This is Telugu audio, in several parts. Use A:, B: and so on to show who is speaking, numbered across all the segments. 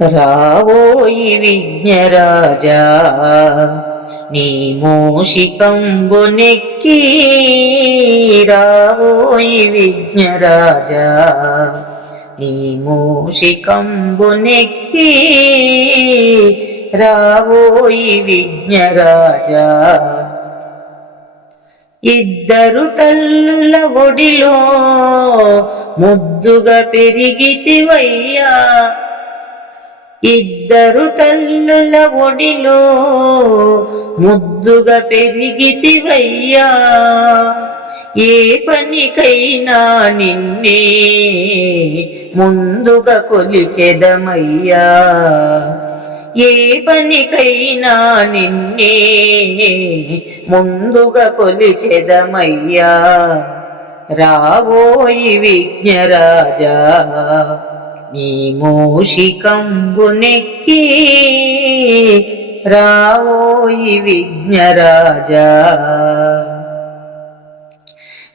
A: రావోయి విజ్ఞరాజా నీ మూషికంబు నెక్కి రావోయి విజ్ఞరాజా నీ మూషికంబు నెక్కి రావోయి విజ్ఞరాజా ఇద్దరు తల్లుల ఒడిలో ముద్దుగా పెరిగితివయ్యా ఇద్దరు తల్లుల ఒడిలో ముద్దుగా పెరిగితివయ్యా. ఏ పనికైనా నిన్నే ముందుగా కొలిచెదమయ్యా. ఏ పనికైనా నిన్నే ముందుగా కొలిచెదమయ్యా. రావోయి విఘ్నరాజా. నీ మూషికంబునెక్కి రావోయి విఘ్నరాజా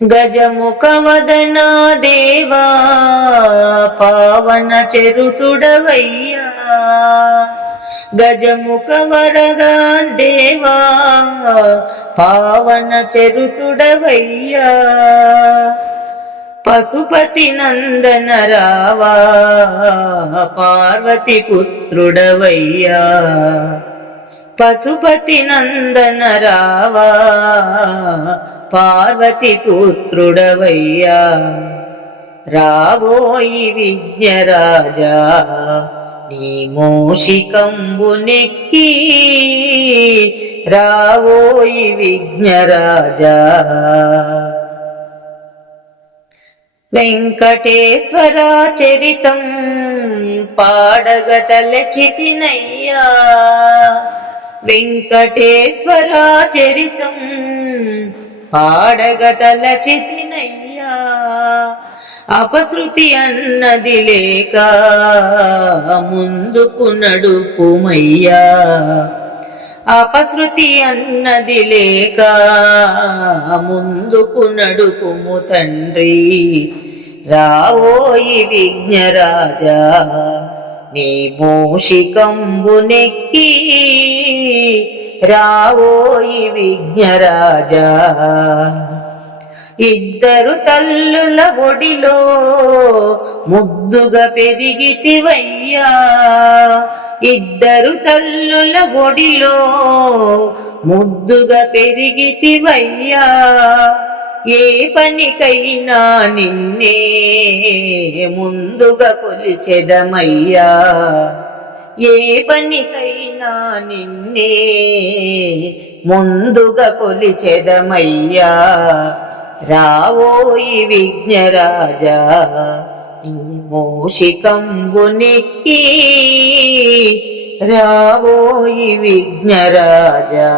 A: గజముఖవదనా దేవా పావన చరుతుడవయ్యా గజముఖ వరదా దేవా పావన చరుతుడవయ్యా పశుపతి నందన రావా పార్వతి పుత్రుడవయ్యా. పశుపతి నందన రావా పార్వతి పుత్రుడవయ్యా. రావోయి విజ్ఞరాజా నీ మోషికంబు నెక్కి. రావోయి విఘ్నరాజా వెంకటేశ్వర చరితం పాడగ తలచితినయ్యా వెంకటేశ్వర చరితం పాడగ తలచితినయ్యా అపశృతి అన్నది లేక ముందుకు నడుపుమయ్యా. అపశృతి అన్నది లేక ముందుకు నడుకుము తండ్రి. రావోయి విఘ్నరాజా నీ మూషికంబు నెక్కి. రావోయి విఘ్నరాజా ఇద్దరు తల్లుల ఒడిలో ముద్దుగా పెరిగితివయ్యా. ఇద్దరు తల్లుల ఒడిలో ముద్దుగా పెరిగితివయ్యా. ఏ పనికైనా నిన్నే ముందుగా కొలిచెదమయ్యా. ఏ పనికైనా నిన్నే ముందుగా కొలిచెదమయ్యా. రావోయి విఘ్నరాజా మూషికంబు రావోయి విఘ్నరాజా.